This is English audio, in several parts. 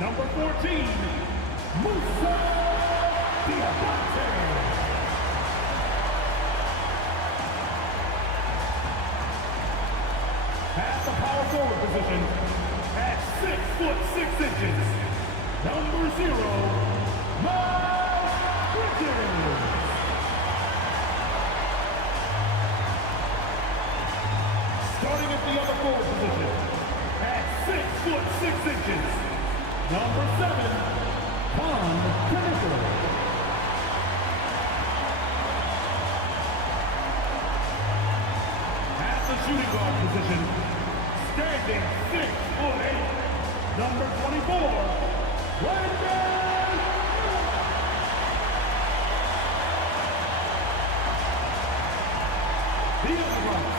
Number 14, Musa Diabate. At the power forward position, at 6'6", number 0, Miles Bridges. Starting at the other forward position, at 6'6", number 7, Con Kniffel. At the shooting guard position, standing 6'8", number 24, Brandon Miller. The other right,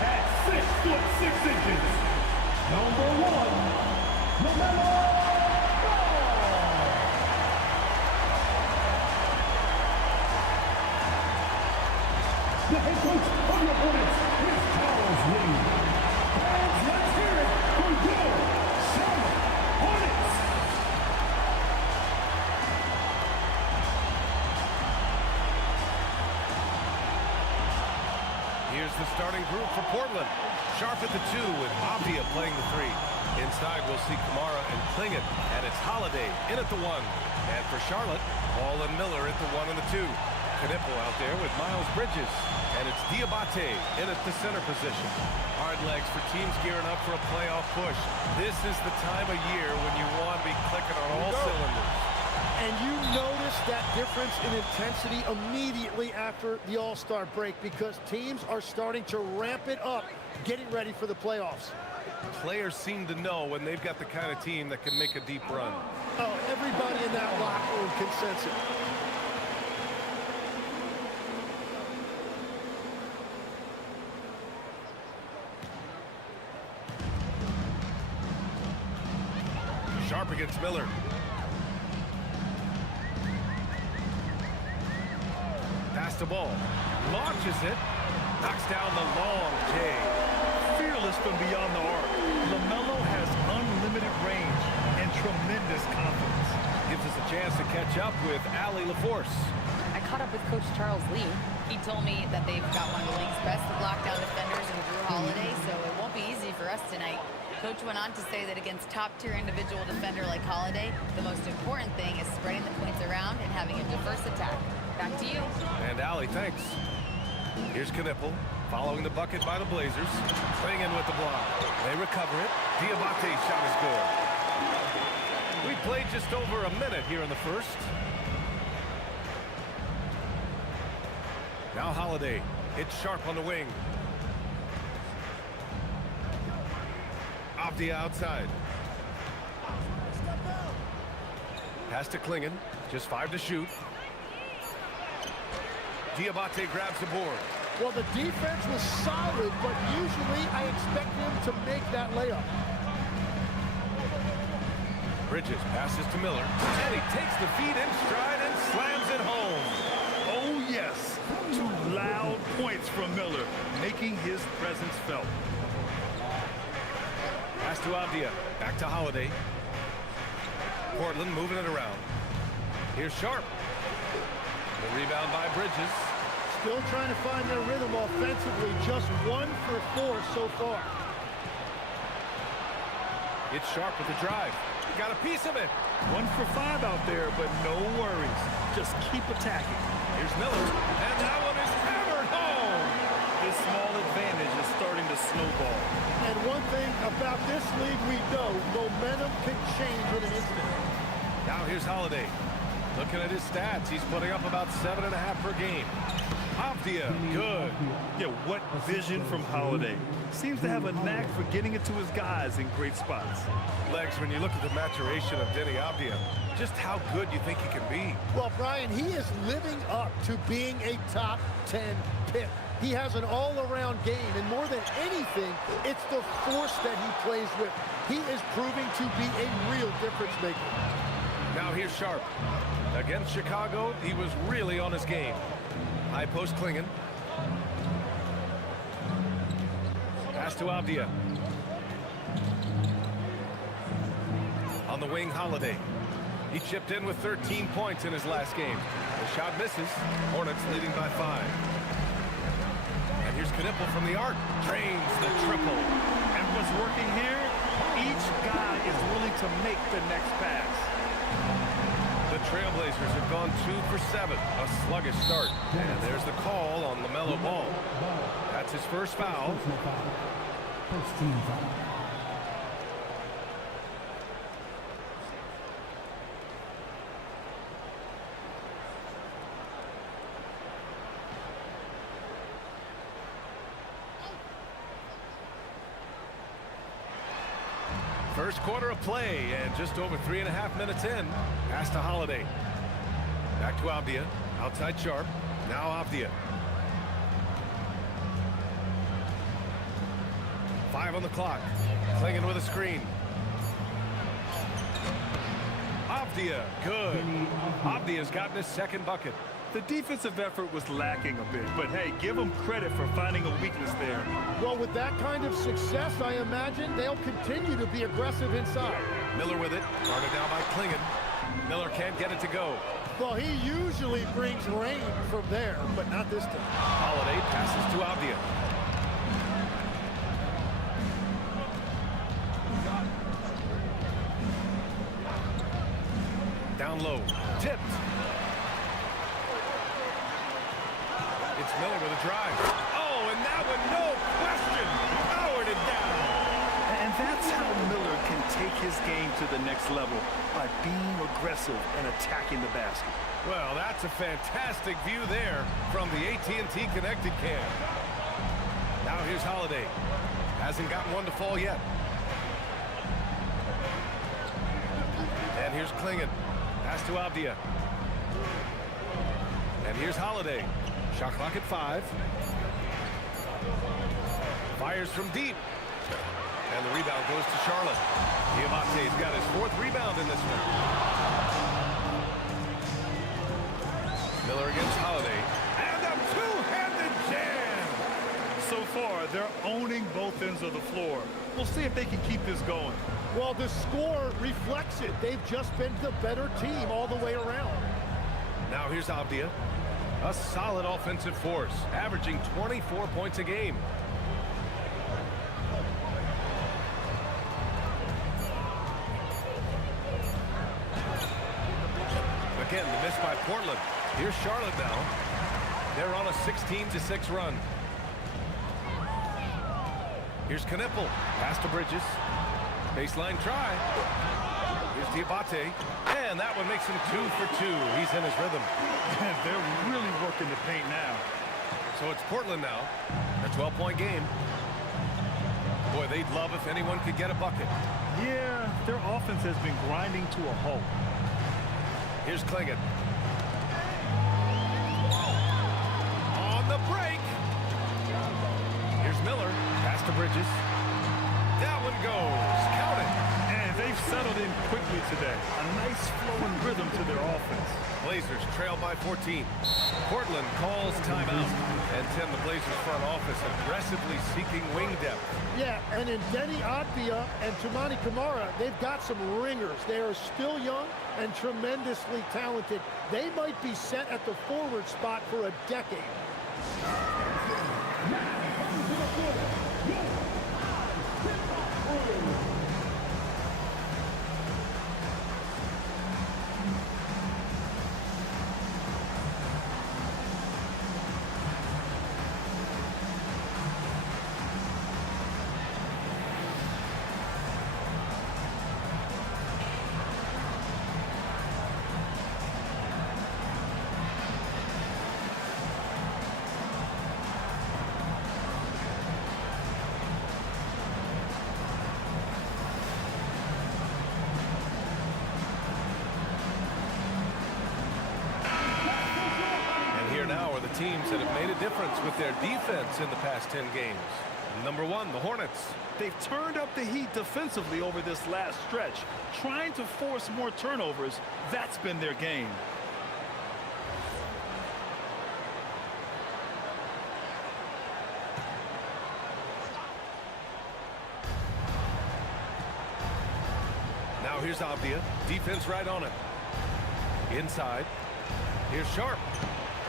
at 6'6", number 1, LaMelo Ball. The head coach of the Hornets is Charles Lee. Fans, let's hear it for your Charlotte Hornets. Here's the starting group for Portland. Sharp at the 2 with Avdia playing the 3. Inside, we'll see Kamara and Klingon, and it's Holiday in at the 1. And for Charlotte, Hall and Miller at the 1 and the 2. Kniffel out there with Miles Bridges. And it's Diabate in at the center position. Hard legs for teams gearing up for a playoff push. This is the time of year when you want to be clicking on all cylinders. And you notice that difference in intensity immediately after the All-Star break because teams are starting to ramp it up, getting ready for the playoffs. Players seem to know when they've got the kind of team that can make a deep run. Oh, everybody in that locker room can sense it. Sharp against Miller. Pass the ball. Launches it. Knocks down the long J. Fearless from beyond the arc. LaMelo has unlimited range and tremendous confidence. Gives us a chance to catch up with Allie LaForce. I caught up with Coach Charles Lee. He told me that they've got one of the league's best lockdown defenders in Drew Holiday, so it won't be easy for us tonight. Coach went on to say that against top-tier individual defender like Holiday, the most important thing is spreading the points around and having a diverse attack. Back to you. And Allie, thanks. Here's Kniffel, following the bucket by the Blazers. Klingon with the block. They recover it. Diabate's shot is good. We played just over a minute here in the first. Now Holiday. It's Sharp on the wing. Avdia outside. Pass to Klingon. Just 5 to shoot. Diabate grabs the board. Well, the defense was solid, but usually I expect him to make that layup. Bridges passes to Miller. And he takes the feed in stride and slams it home. Oh, yes. 2 loud points from Miller, making his presence felt. Pass to Avdia. Back to Holiday. Portland moving it around. Here's Sharp. The rebound by Bridges. Still trying to find their rhythm offensively. Just 1 for 4 so far. It's Sharp with the drive. Got a piece of it. 1 for 5 out there, but no worries. Just keep attacking. Here's Miller. And that one is hammered home. This small advantage is starting to snowball. And one thing about this league we know, momentum can change in an instant. Now here's Holiday. Looking at his stats, he's putting up about 7.5 per game. Avdia, good. Yeah, what vision from Holiday. Seems to have a knack for getting it to his guys in great spots. Legs, when you look at the maturation of Denny Avdia, just how good you think he can be. Well, Brian, he is living up to being a top 10 pick. He has an all-around game, and more than anything, it's the force that he plays with. He is proving to be a real difference maker. Now here's Sharp. Against Chicago, he was really on his game. High post Klingon. Pass to Avdia. On the wing, Holiday. He chipped in with 13 points in his last game. The shot misses. Hornets leading by 5. And here's Knipple from the arc. Drains the triple. And what's working here? Each guy is willing to make the next pass. The Trailblazers have gone 2 for 7. A sluggish start. And there's the call on LaMelo Ball. That's his first foul. Personal foul. First team foul. First quarter of play, and just over 3.5 minutes in. Pass to Holiday. Back to Avdia. Outside Sharp. Now Avdia. 5 on the clock. Clingan with a screen. Avdia, good. Avdia's gotten his second bucket. The defensive effort was lacking a bit, but hey, give them credit for finding a weakness there. Well, with that kind of success, I imagine they'll continue to be aggressive inside. Miller with it. Guarded now by Clingan. Miller can't get it to go. Well, he usually brings rain from there, but not this time. Holiday passes to Avdia. Down low. Tipped. It's Miller with a drive. Oh, and that one, no question, powered it down. And that's how Miller can take his game to the next level, by being aggressive and attacking the basket. Well, that's a fantastic view there from the AT&T Connected Cam. Now here's Holiday. Hasn't gotten one to fall yet. And here's Clingan. Pass to Avdia. And here's Holiday. Shot clock at 5. Fires from deep. And the rebound goes to Charlotte. Diamante's got his 4th rebound in this one. Miller against Holiday. And a two-handed jam! So far, they're owning both ends of the floor. We'll see if they can keep this going. Well, the score reflects it. They've just been the better team all the way around. Now here's Avdia. A solid offensive force, averaging 24 points a game. Again, the miss by Portland. Here's Charlotte now. They're on a 16-6 run. Here's Knipple. Pass to Bridges. Baseline try. Here's Diabate. And that one makes him 2 for 2. He's in his rhythm. And they're really working the paint now. So it's Portland now. A 12-point game. Boy, they'd love if anyone could get a bucket. Yeah, their offense has been grinding to a halt. Here's Clingan. On the break. Here's Miller. Pass to Bridges. That one goes. Count it. And they've settled in quickly today. A nice flowing rhythm to their offense. Blazers trail by 14. Portland calls timeout. And Tim, the Blazers front office aggressively seeking wing depth. Yeah, and in Denny Avdia and Toumani Camara, they've got some ringers. They are still young and tremendously talented. They might be set at the forward spot for a decade. Teams that have made a difference with their defense in the past 10 games. Number 1, the Hornets. They've turned up the heat defensively over this last stretch, trying to force more turnovers. That's been their game. Now here's Here's Avdia. Defense right on him. Inside. Here's Sharp.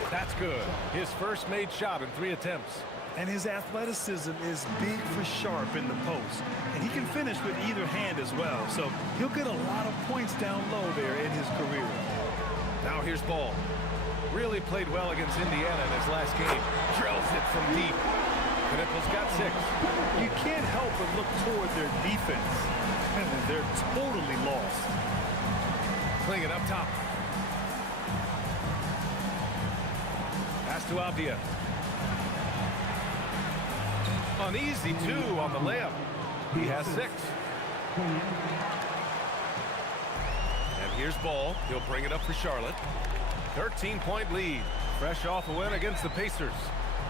That's good. His first made shot in 3 attempts. And his athleticism is big for Sharp in the post. And he can finish with either hand as well. So he'll get a lot of points down low there in his career. Now here's Ball. Really played well against Indiana in his last game. Drills it from deep. Knipple's got 6. You can't help but look toward their defense. And they're totally lost. Playing it up top. Pass to Avdia. Uneasy, 2 on the layup. He has 6. And here's Ball. He'll bring it up for Charlotte. 13-point lead. Fresh off a win against the Pacers.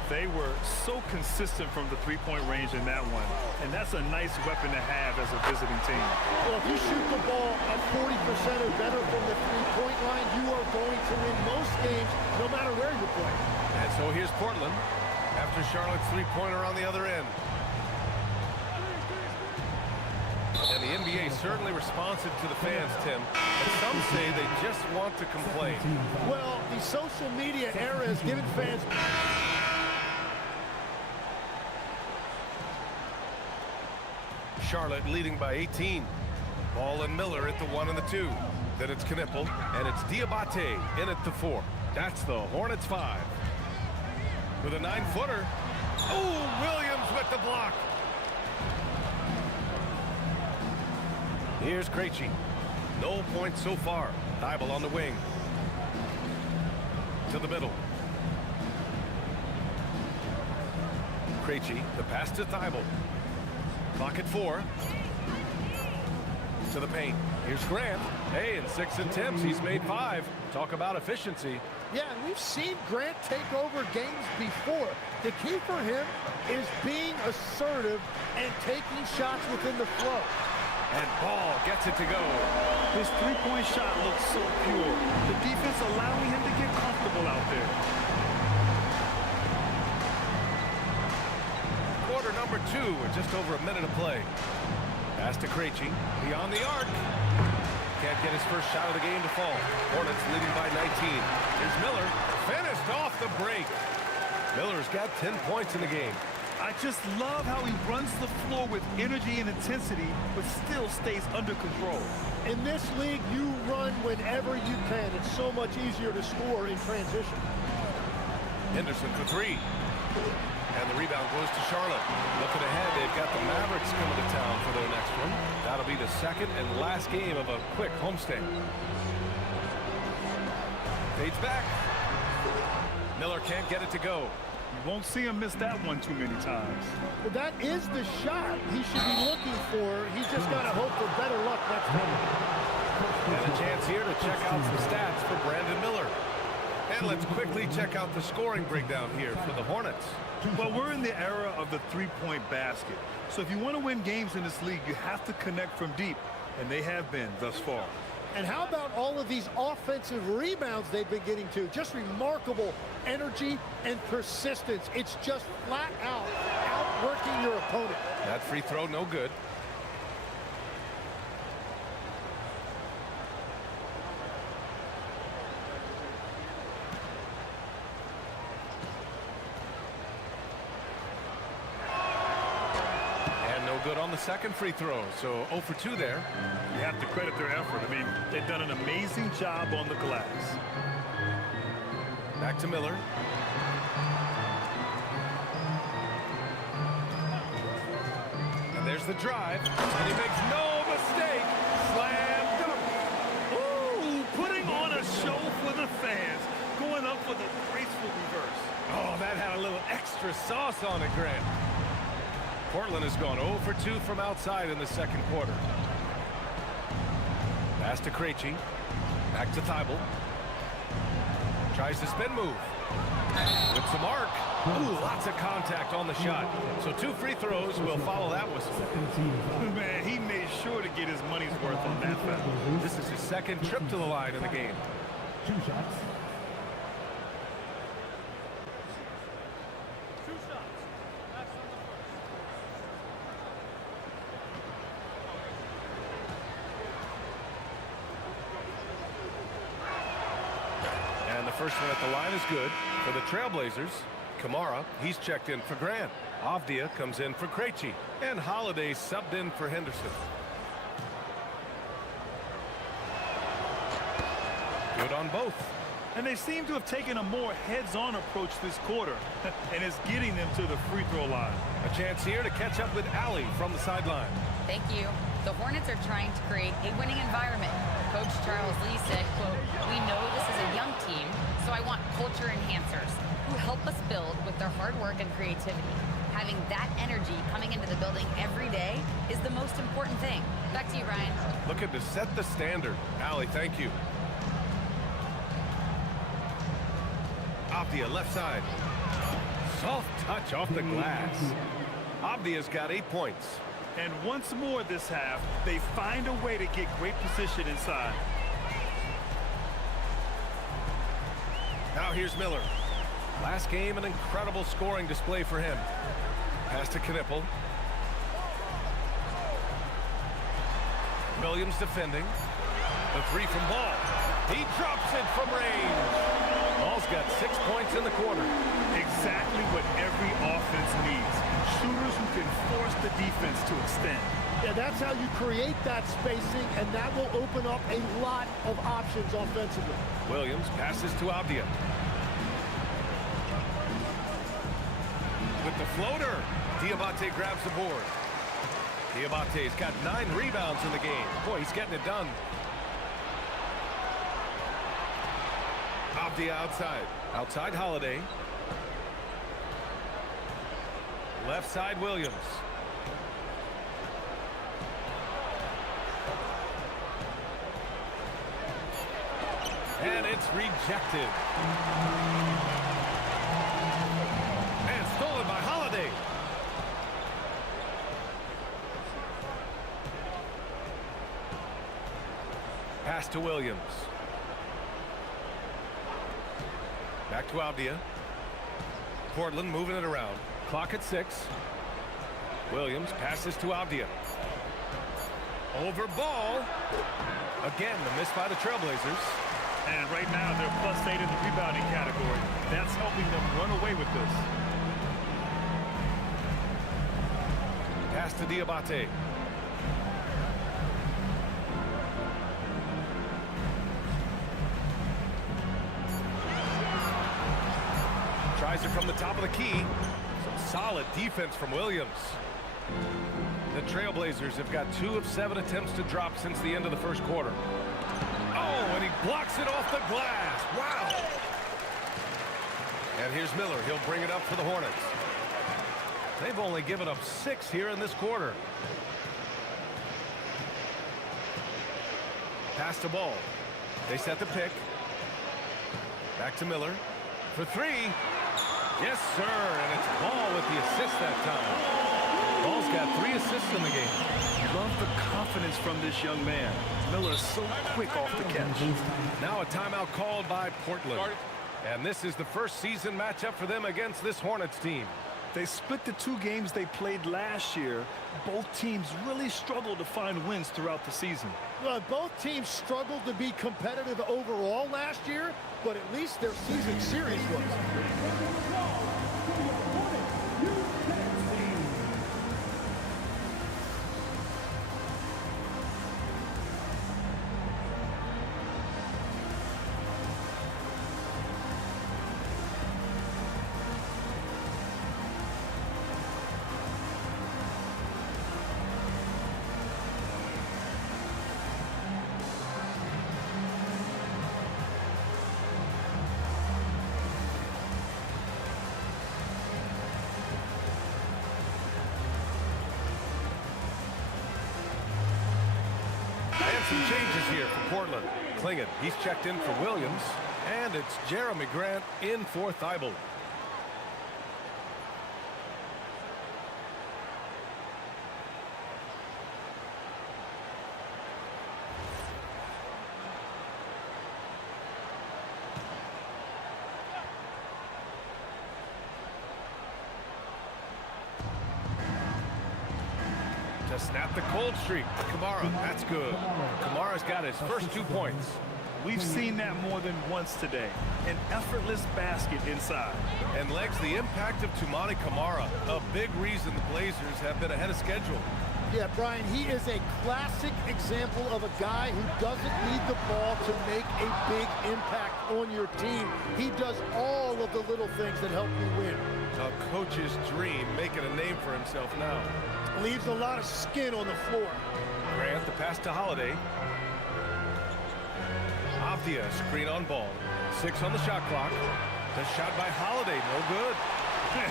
They were so consistent from the three-point range in that one. And that's a nice weapon to have as a visiting team. Well, if you shoot the ball at 40% or better from the three-point line, you are going to win most games no matter where you play. And so here's Portland after Charlotte's three-pointer on the other end. And the NBA certainly responsive to the fans, Tim. But some say they just want to complain. Well, the social media era has given fans... Charlotte leading by 18. Ball and Miller at the 1 and the 2. Then it's Knipple, and it's Diabate in at the 4. That's the Hornets 5. With a 9-footer. Oh, Williams with the block. Here's Krejci. No points so far. Thibault on the wing. To the middle. Krejci, the pass to Thibault. Clock at 4. To the paint. Here's Grant. Hey, in 6 attempts, he's made 5. Talk about efficiency. Yeah, and we've seen Grant take over games before. The key for him is being assertive and taking shots within the flow. And Ball gets it to go. His three-point shot looks so pure. The defense allowing him to get comfortable out there. Quarter number 2 with just over a minute of play. Pass to Krejci. Beyond the arc. Can't get his first shot of the game to fall. Hornets leading by 19. Here's Miller. Finished off the break. Miller's got 10 points in the game. I just love how he runs the floor with energy and intensity, but still stays under control. In this league, you run whenever you can. It's so much easier to score in transition. Henderson for 3. And the rebound goes to Charlotte. Looking ahead, they've got the Mavericks coming to town for their next one. That'll be the second and last game of a quick homestand. Fades back. Miller can't get it to go. You won't see him miss that one too many times. Well, that is the shot he should be looking for. He's just got to hope for better luck next time. And a chance here to check out some stats for Brandon Miller. And let's quickly check out the scoring breakdown here for the Hornets. Well, we're in the era of the three-point basket. So if you want to win games in this league, you have to connect from deep. And they have been thus far. And how about all of these offensive rebounds they've been getting to? Just remarkable energy and persistence. It's just flat out outworking your opponent. That free throw, no good. Good on the second free throw, so 0 for 2 there. You have to credit their effort. I mean, they've done an amazing job on the glass. Back to Miller. And there's the drive, and he makes no mistake. Slam dunk. Ooh, putting on a show for the fans. Going up with a graceful reverse. Oh, that had a little extra sauce on it, Grant. Portland has gone 0 for 2 from outside in the second quarter. Pass to Krejci. Back to Thibault. Tries the spin move. With some arc. Ooh, lots of contact on the shot. So 2 free throws will follow that whistle. Man, he made sure to get his money's worth on that foul. This is his second trip to the line in the game. 2 shots. first one at the line is good. For the Trailblazers, Kamara, he's checked in for Grant. Avdia comes in for Krejci. And Holiday subbed in for Henderson. Good on both. And they seem to have taken a more heads-on approach this quarter, and it's getting them to the free throw line. A chance here to catch up with Allie from the sideline. Thank you. The Hornets are trying to create a winning environment. Coach Charles Lee said, quote, "We know this is a young team, so I want culture enhancers who help us build with their hard work and creativity. Having that energy coming into the building every day is the most important thing." Back to you, Ryan. Looking to set the standard. Allie, thank you. Avdia left side. Soft touch off the glass. Avdia's got 8 points. And once more this half, they find a way to get great position inside. Now here's Miller. Last game, an incredible scoring display for him. Pass to Knipple. Williams defending. The three from Ball. He drops it from range. Ball's got 6 points in the quarter. Exactly what every offense needs. Shooters who can force the defense to extend. Yeah, that's how you create that spacing, and that will open up a lot of options offensively. Williams passes to Avdia. With the floater, Diabate grabs the board. Diabate's got 9 rebounds in the game. Boy, he's getting it done. Avdia outside. Outside Holiday. Left side Williams. And it's rejected. And stolen by Holiday. Pass to Williams. Back to Avdia. Portland moving it around. Clock at 6. Williams passes to Avdia. Over Ball. Again, the miss by the Trailblazers. And right now, they're +8 in the rebounding category. That's helping them run away with this. Pass to Diabate. Tries it from the top of the key. Some solid defense from Williams. The Trailblazers have got 2 of 7 attempts to drop since the end of the first quarter. Oh, and he blocks it off the glass. Wow. And here's Miller. He'll bring it up for the Hornets. They've only given up 6 here in this quarter. Pass to Ball. They set the pick. Back to Miller. For 3. Yes, sir. And it's Ball with the assist that time. Ball's got 3 assists in the game. Love the confidence from this young man. Miller is so quick off the catch. Now a timeout called by Portland. And this is the first season matchup for them against this Hornets team. They split the 2 games they played last year. Both teams really struggled to find wins throughout the season. Well, both teams struggled to be competitive overall last year, but at least their season series was. Some changes here for Portland. Klingon, he's checked in for Williams. And it's Jeremy Grant in for Thibault. To snap the cold streak. Kamara, that's good. Kamara's got his first 2 points. We've seen that more than once today. An effortless basket inside. And legs, the impact of Toumani Camara, a big reason the Blazers have been ahead of schedule. Yeah, Brian, he is a classic example of a guy who doesn't need the ball to make a big impact on your team. He does all of the little things that help you win. A coach's dream, making a name for himself now. Leaves a lot of skin on the floor. Grant, the pass to Holiday. Avdia, screen on ball. 6 on the shot clock. The shot by Holiday, no good.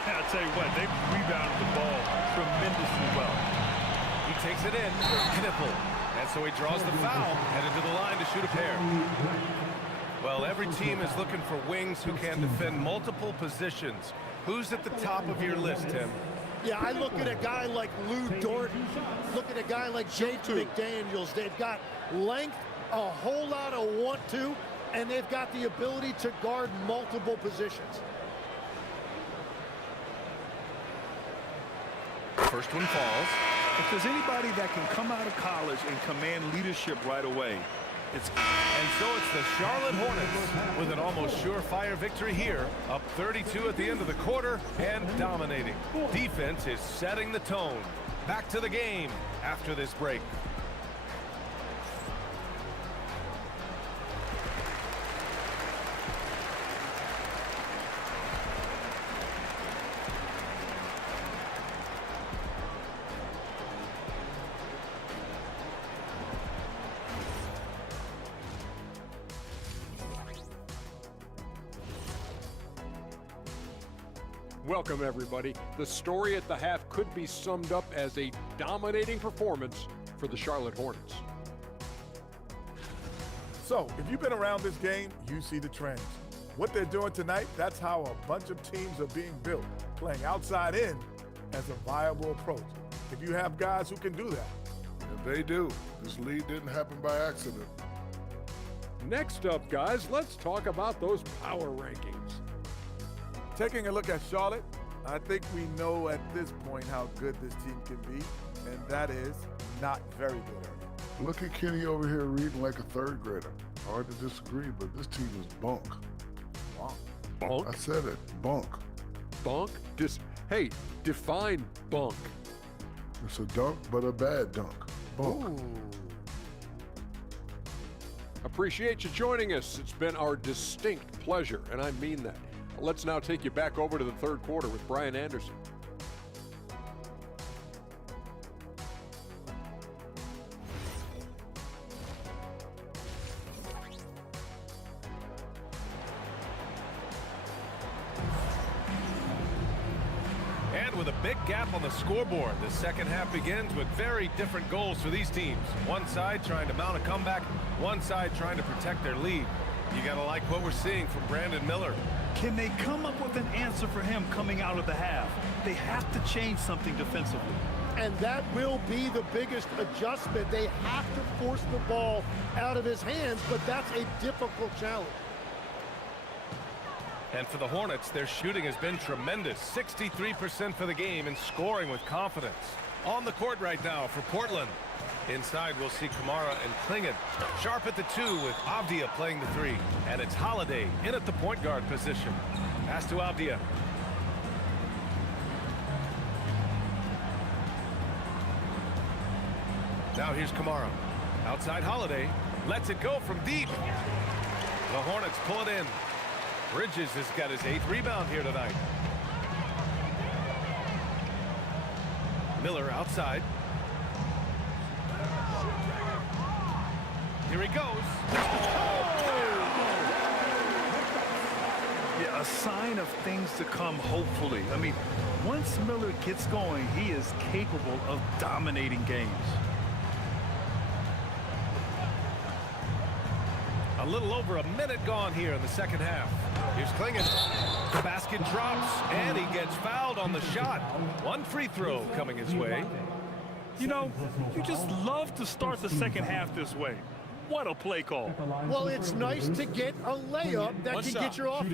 I'll tell you what, they rebounded the ball tremendously well. He takes it in, Knipple. And so he draws the foul, headed to the line to shoot a pair. Well, every team is looking for wings who can defend multiple positions. Who's at the top of your list, Tim? Yeah, I look at a guy like Lou Dort. Look at a guy like Jake McDaniels. They've got length, a whole lot of want to, and they've got the ability to guard multiple positions. First one falls. If there's anybody that can come out of college and command leadership right away, it's... And so it's the Charlotte Hornets with an almost surefire victory here, up 32 at the end of the quarter and dominating. Defense is setting the tone. Back to the game after this break. Welcome, everybody. The story at the half could be summed up as a dominating performance for the Charlotte Hornets. So, if you've been around this game, you see the trends. What they're doing tonight, that's how a bunch of teams are being built, playing outside in as a viable approach. If you have guys who can do that. And they do. This lead didn't happen by accident. Next up, guys, let's talk about those power rankings. Taking a look at Charlotte, I think we know at this point how good this team can be, and that is not very good early. Look at Kenny over here reading like a third grader. Hard to disagree, but this team is bunk. Bunk? I said it, bunk. Bunk? Hey, define bunk. It's a dunk, but a bad dunk. Bunk. Ooh. Appreciate you joining us. It's been our distinct pleasure, and I mean that. Let's now take you back over to the third quarter with Brian Anderson. And with a big gap on the scoreboard, the second half begins with very different goals for these teams. One side trying to mount a comeback, one side trying to protect their lead. You got to like what we're seeing from Brandon Miller. Can they come up with an answer for him coming out of the half? They have to change something defensively. And that will be the biggest adjustment. They have to force the ball out of his hands, but that's a difficult challenge. And for the Hornets, their shooting has been tremendous. 63% for the game and scoring with confidence. On the court right now for Portland. Inside, we'll see Camara and Klingon. Sharp at the 2 with Avdia playing the 3. And it's Holiday in at the point guard position. Pass to Avdia. Now here's Camara. Outside Holiday. Lets it go from deep. The Hornets pull it in. Bridges has got his 8th rebound here tonight. Miller outside. Here he goes. Yeah, a sign of things to come, hopefully. I mean, once Miller gets going, he is capable of dominating games. A little over a minute gone here in the second half. Here's Klingon. The basket drops, and he gets fouled on the shot. One free throw coming his way. You know, you just love to start the second half this way. What a play call. Well, it's nice to get a layup that can get your offense.